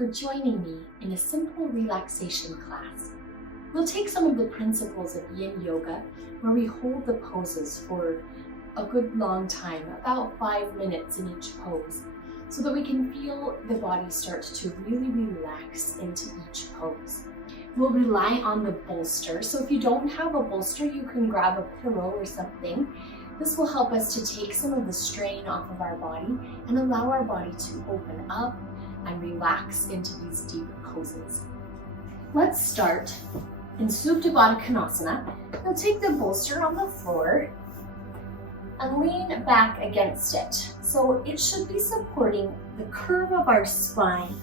for joining me in a simple relaxation class. We'll take some of the principles of Yin Yoga, where we hold the poses for a good long time, about 5 minutes in each pose, so that we can feel the body start to really relax into each pose. We'll rely on the bolster, so if you don't have a bolster, you can grab a pillow or something. This will help us to take some of the strain off of our body and allow our body to open up and relax into these deep poses. Let's start in Supta Baddha Konasana. Now take the bolster on the floor and lean back against it. So it should be supporting the curve of our spine.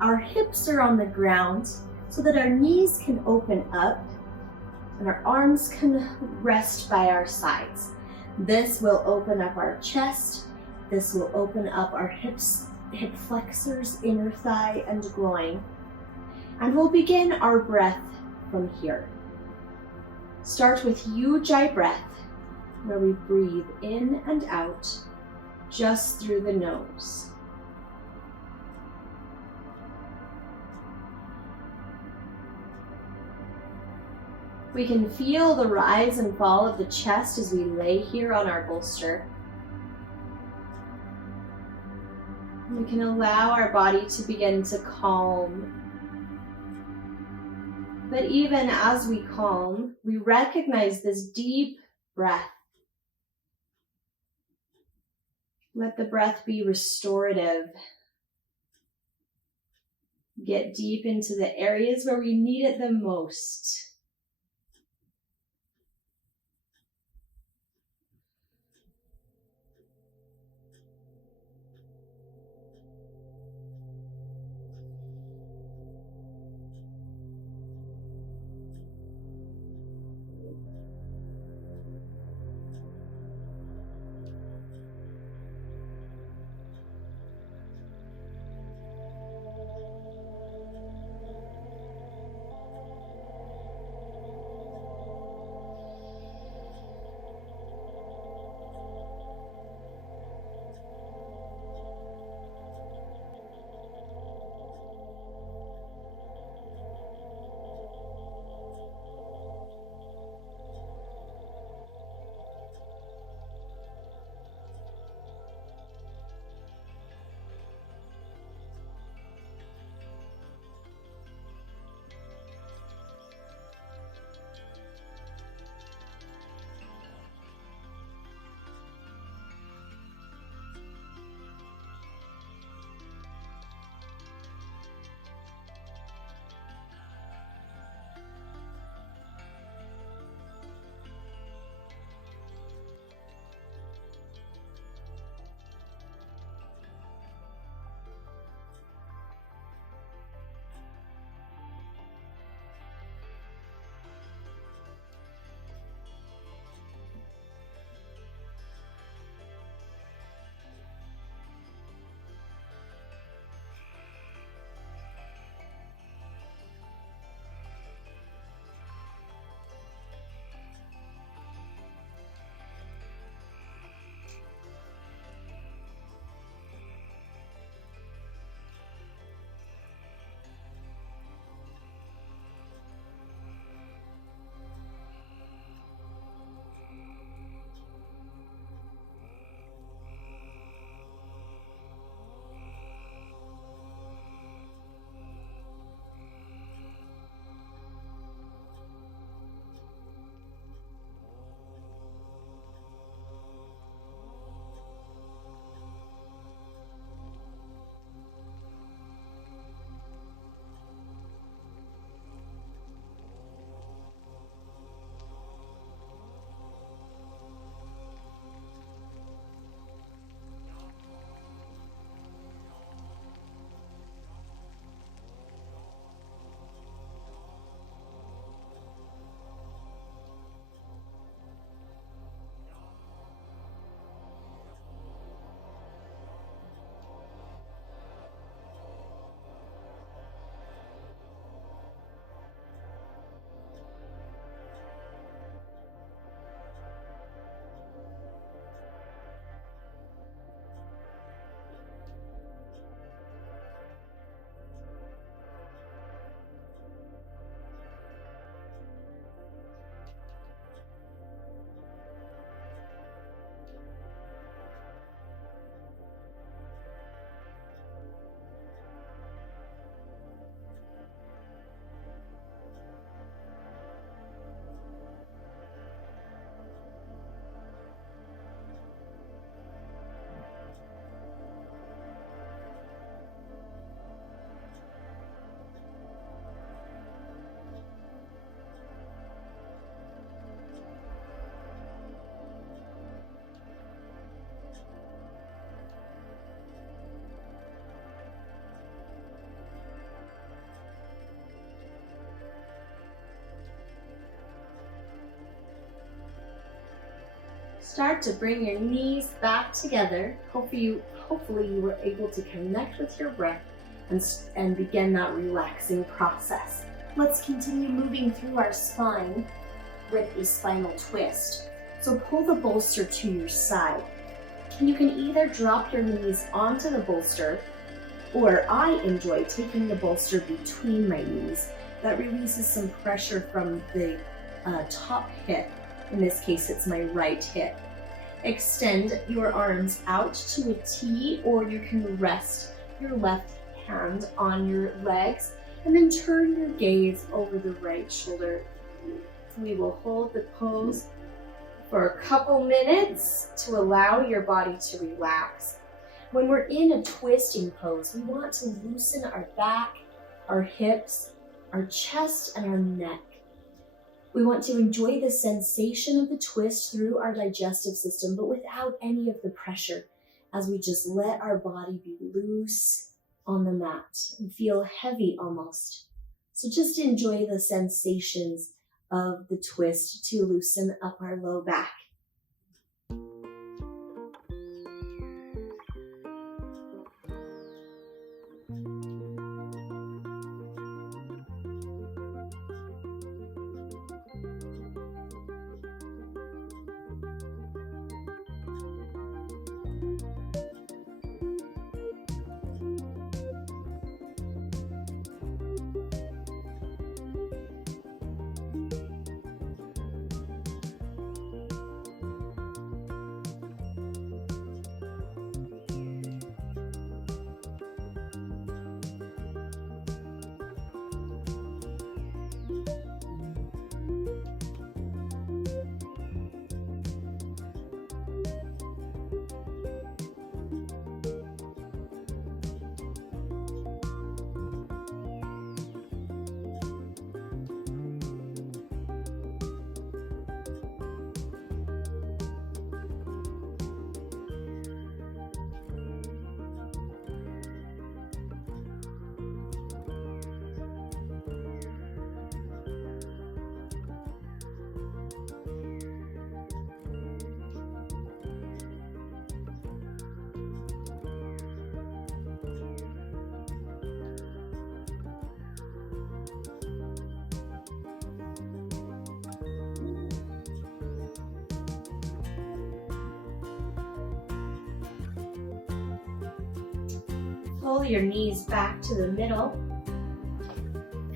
Our hips are on the ground so that our knees can open up and our arms can rest by our sides. This will open up our chest. This will open up our hips, hip flexors, inner thigh, and groin. And we'll begin our breath from here. Start with Ujjayi breath, where we breathe in and out just through the nose. We can feel the rise and fall of the chest as we lay here on our bolster. We can allow our body to begin to calm. But even as we calm, we recognize this deep breath. Let the breath be restorative. Get deep into the areas where we need it the most. Start to bring your knees back together. Hopefully you were able to connect with your breath and begin that relaxing process. Let's continue moving through our spine with a spinal twist. So pull the bolster to your side. And you can either drop your knees onto the bolster, or I enjoy taking the bolster between my knees. That releases some pressure from the top hip. In this case, it's my right hip. Extend your arms out to a T, or you can rest your left hand on your legs and then turn your gaze over the right shoulder. We will hold the pose for a couple minutes to allow your body to relax. When we're in a twisting pose, we want to loosen our back, our hips, our chest, and our neck. We want to enjoy the sensation of the twist through our digestive system, but without any of the pressure, as we just let our body be loose on the mat and feel heavy almost. So just enjoy the sensations of the twist to loosen up our low back. Pull your knees back to the middle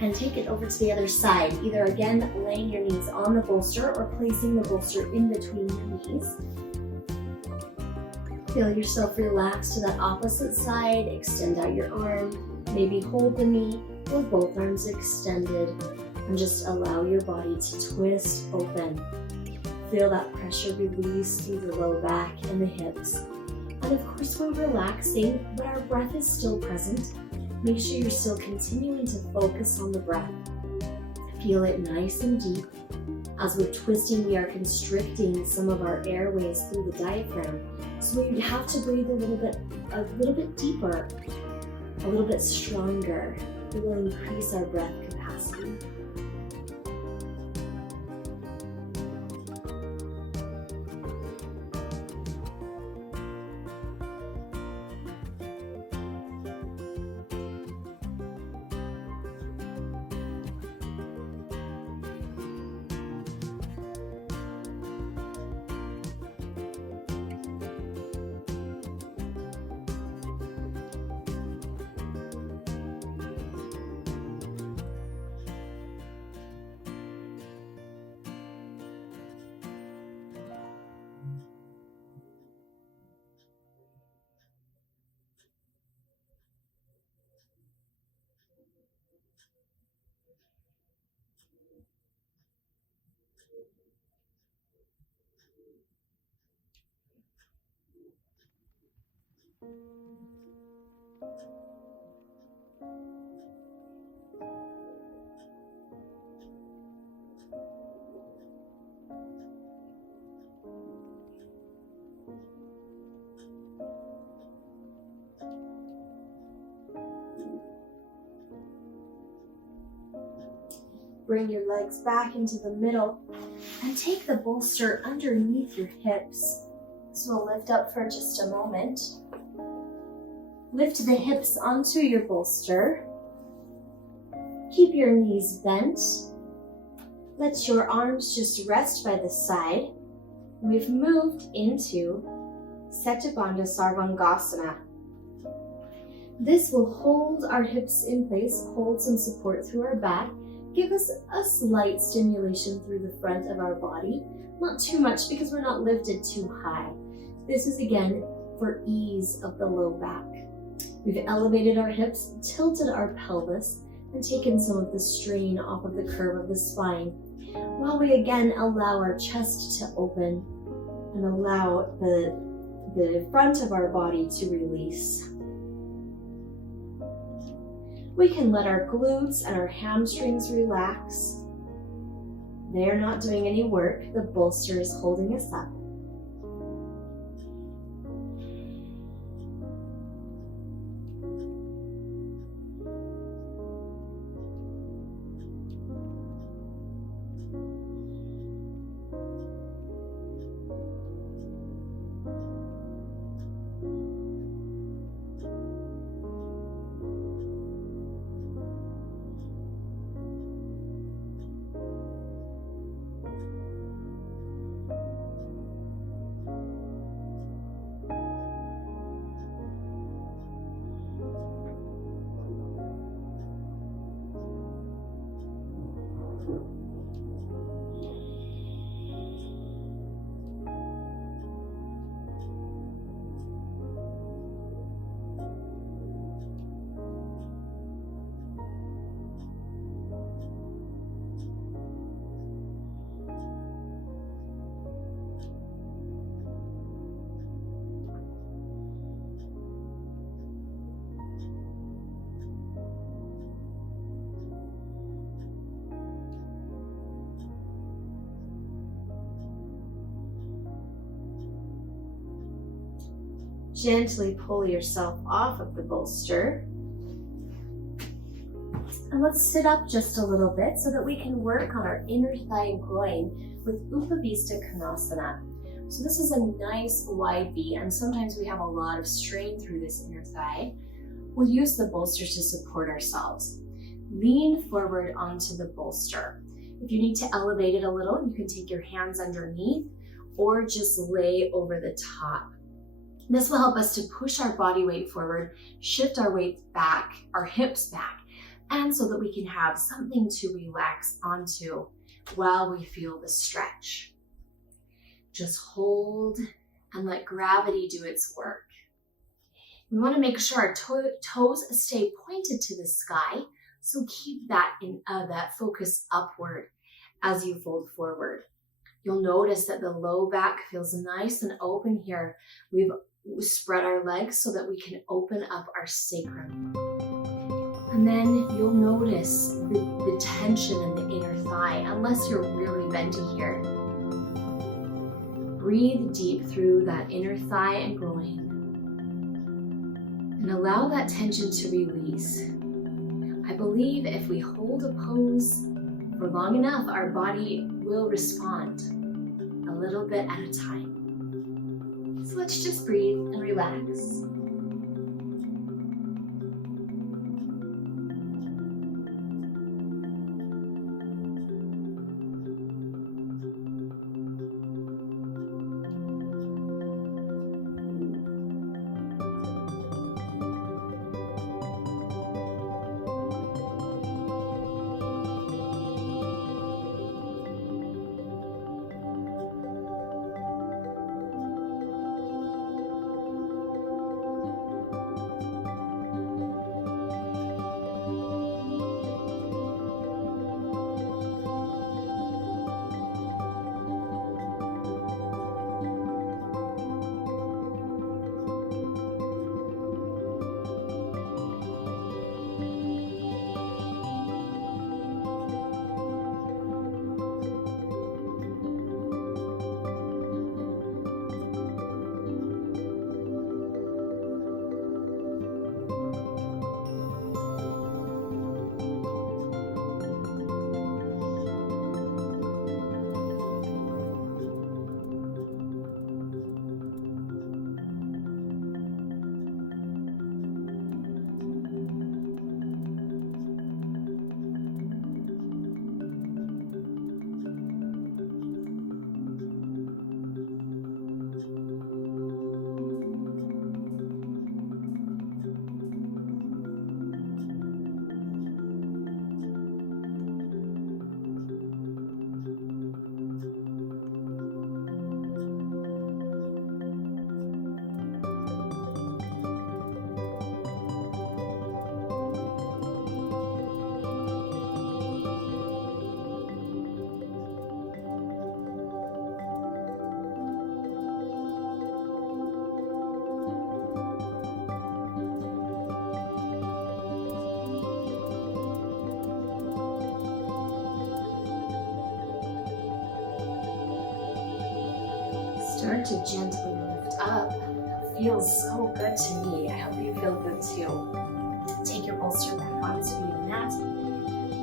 and take it over to the other side. Either again, laying your knees on the bolster or placing the bolster in between your knees. Feel yourself relax to that opposite side. Extend out your arm. Maybe hold the knee or both arms extended and just allow your body to twist open. Feel that pressure release through the low back and the hips. And of course, we're relaxing, but our breath is still present. Make sure you're still continuing to focus on the breath. Feel it nice and deep. As we're twisting, we are constricting some of our airways through the diaphragm. So we have to breathe a little bit deeper, a little bit stronger. It will increase our breath capacity. Bring your legs back into the middle And take the bolster underneath your hips. So we'll lift up for just a moment. Lift the hips onto your bolster. Keep your knees bent. Let your arms just rest by the side. We've moved into Setabandha Sarvangasana. This will hold our hips in place, hold some support through our back, give us a slight stimulation through the front of our body. Not too much because we're not lifted too high. This is again for ease of the low back. We've elevated our hips, tilted our pelvis, and taken some of the strain off of the curve of the spine, while we again allow our chest to open and allow the front of our body to release. We can let our glutes and our hamstrings relax. They're not doing any work. The bolster is holding us up. Gently pull yourself off of the bolster. And let's sit up just a little bit so that we can work on our inner thigh and groin with Upavista Konasana. So this is a nice wide V, and sometimes we have a lot of strain through this inner thigh. We'll use the bolster to support ourselves. Lean forward onto the bolster. If you need to elevate it a little, you can take your hands underneath or just lay over the top. This will help us to push our body weight forward, shift our weight back, our hips back, and so that we can have something to relax onto while we feel the stretch. Just hold and let gravity do its work. We want to make sure our toes stay pointed to the sky, so keep that that focus upward as you fold forward. You'll notice that the low back feels nice and open here. We've spread our legs so that we can open up our sacrum. And then you'll notice the tension in the inner thigh, unless you're really bendy here. Breathe deep through that inner thigh and groin. And allow that tension to release. I believe if we hold a pose for long enough, our body will respond a little bit at a time. So let's just breathe and relax. Start to gently lift up. That feels so good to me. I hope you feel good too. Take your bolster back onto your mat.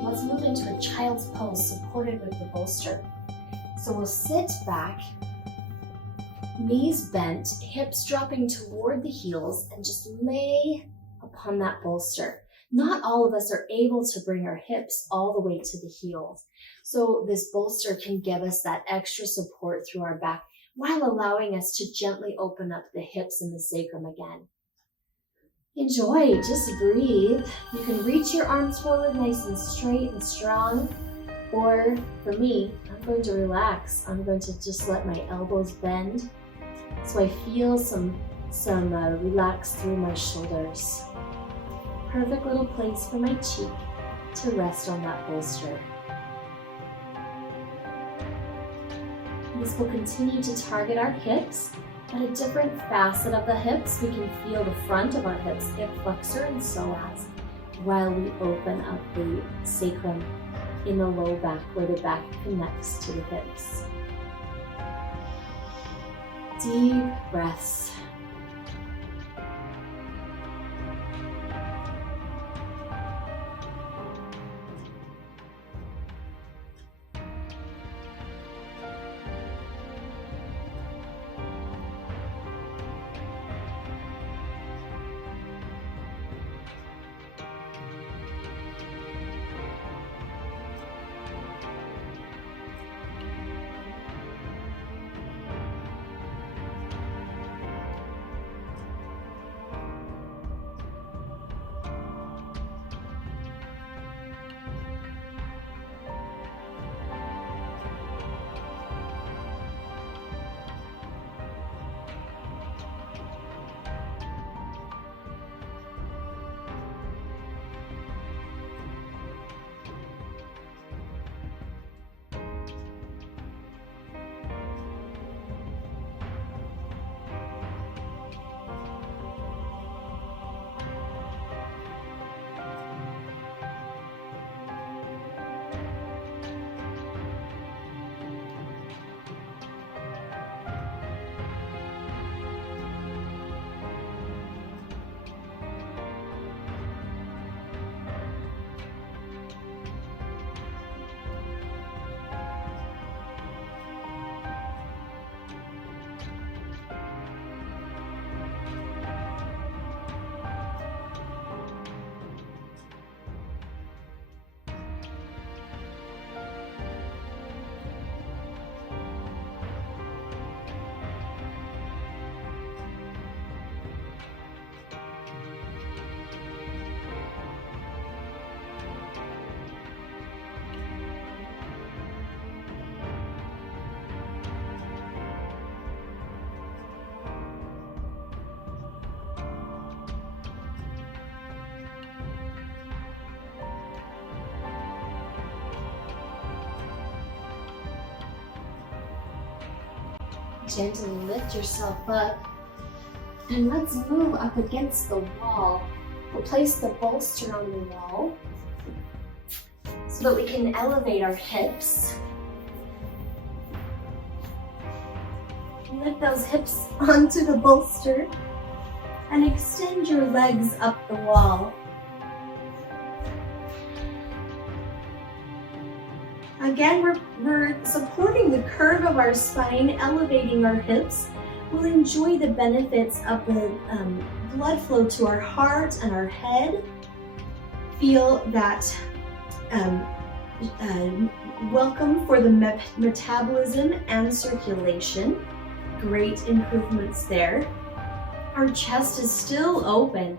Let's move into a child's pose supported with the bolster. So we'll sit back, knees bent, hips dropping toward the heels, and just lay upon that bolster. Not all of us are able to bring our hips all the way to the heels. So this bolster can give us that extra support through our back while allowing us to gently open up the hips and the sacrum again. Enjoy, just breathe. You can reach your arms forward nice and straight and strong. Or for me, I'm going to relax. I'm going to just let my elbows bend. So I feel some relax through my shoulders. Perfect little place for my cheek to rest on that bolster. This will continue to target our hips. At a different facet of the hips, we can feel the front of our hips, hip flexor and psoas, while we open up the sacrum in the low back, where the back connects to the hips. Deep breaths. Gently lift yourself up, and let's move up against the wall. We'll place the bolster on the wall so that we can elevate our hips. Lift those hips onto the bolster and extend your legs up the wall. Again, we're supporting the curve of our spine, elevating our hips. We'll enjoy the benefits of the blood flow to our heart and our head. Feel that welcome for the metabolism and circulation. Great improvements there. Our chest is still open.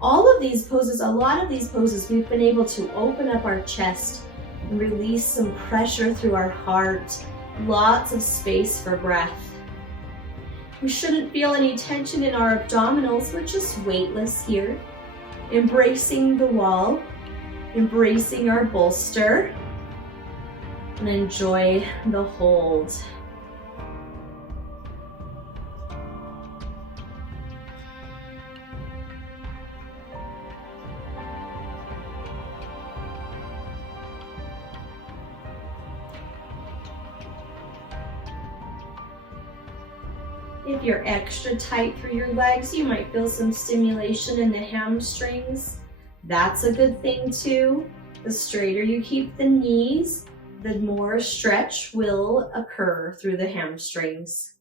All of these poses, a lot of these poses, we've been able to open up our chest, release some pressure through our heart, lots of space for breath. We shouldn't feel any tension in our abdominals. We're just weightless here, embracing the wall, embracing our bolster, and enjoy the hold. If you're extra tight through your legs, you might feel some stimulation in the hamstrings. That's a good thing too. The straighter you keep the knees, the more stretch will occur through the hamstrings.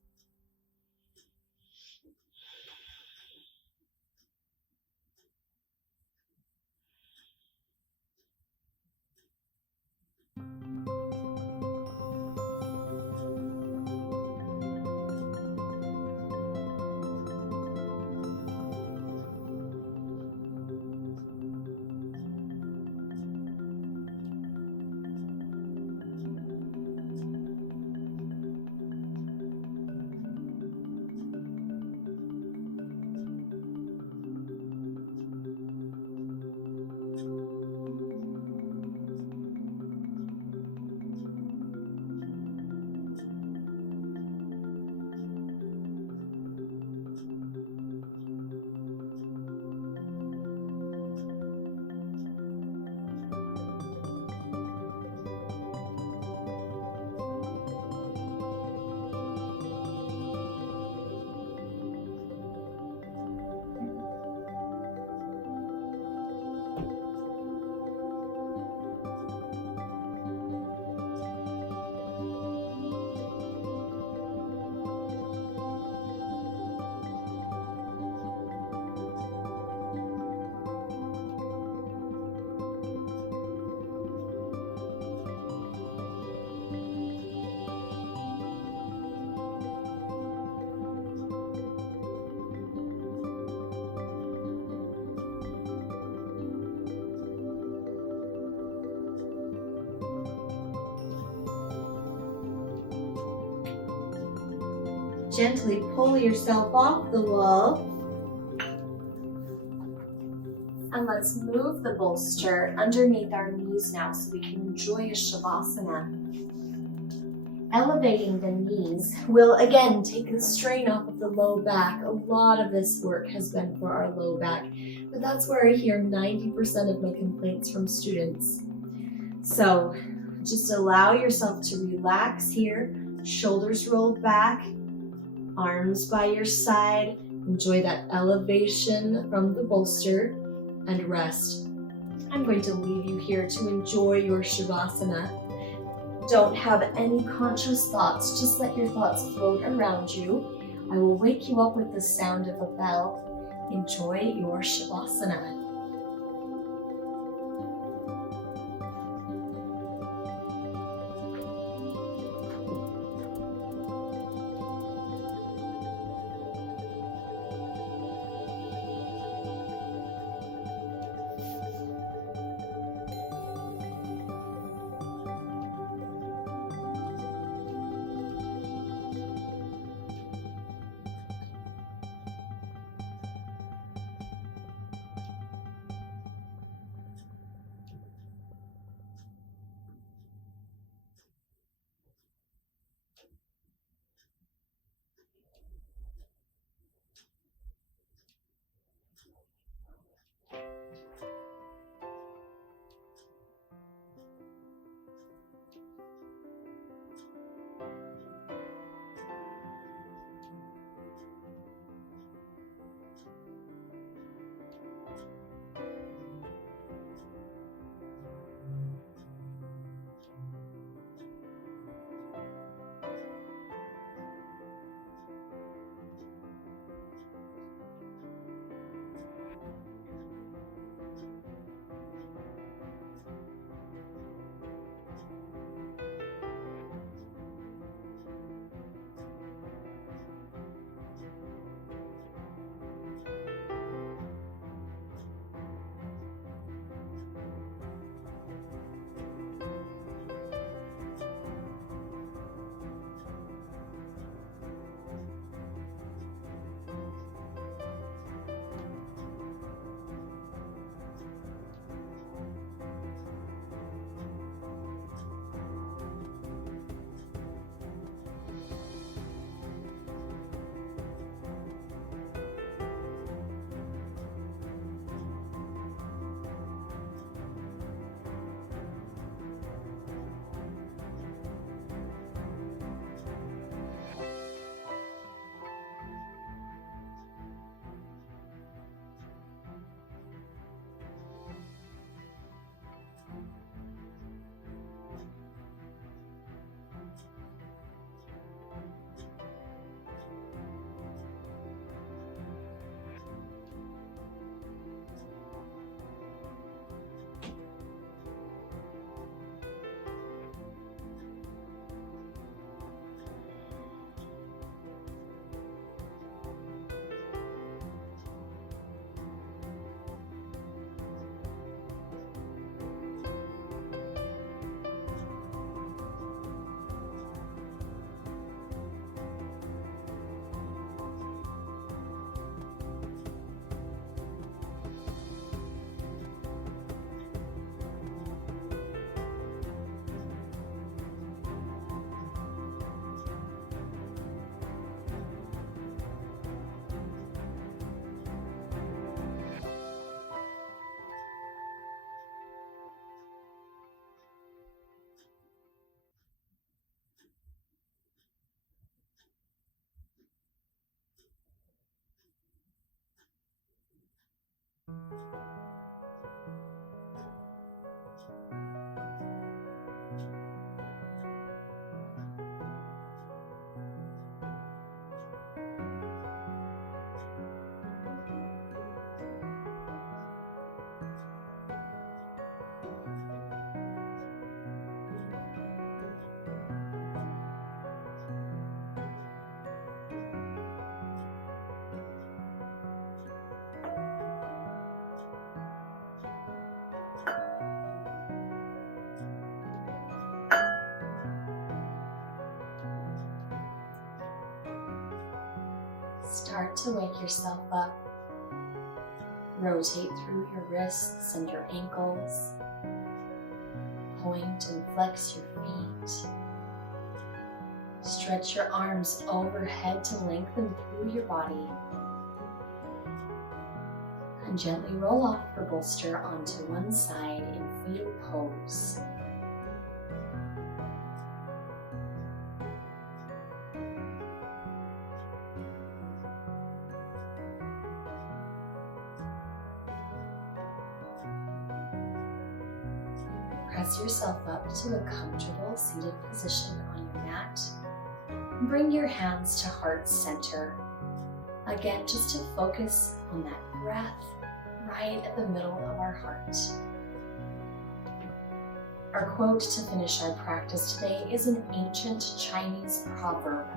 Gently pull yourself off the wall. And let's move the bolster underneath our knees now so we can enjoy a Shavasana. Elevating the knees will again take the strain off of the low back. A lot of this work has been for our low back, but that's where I hear 90% of my complaints from students. So just allow yourself to relax here, shoulders rolled back, arms by your side. Enjoy that elevation from the bolster and rest. I'm going to leave you here to enjoy your Shavasana. Don't have any conscious thoughts, just let your thoughts float around you. I will wake you up with the sound of a bell. Enjoy your Shavasana. Start to wake yourself up. Rotate through your wrists and your ankles. Point and flex your feet. Stretch your arms overhead to lengthen through your body. And gently roll off your bolster onto one side in fetal pose. Press yourself up to a comfortable seated position on your mat. Bring your hands to heart center. Again, just to focus on that breath right at the middle of our heart. Our quote to finish our practice today is an ancient Chinese proverb.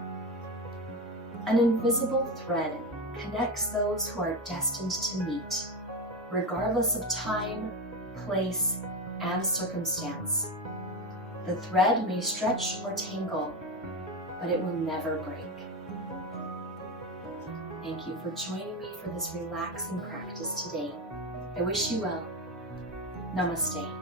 An invisible thread connects those who are destined to meet, regardless of time, place, and circumstance. The thread may stretch or tangle, but it will never break. Thank you for joining me for this relaxing practice today. I wish you well. Namaste.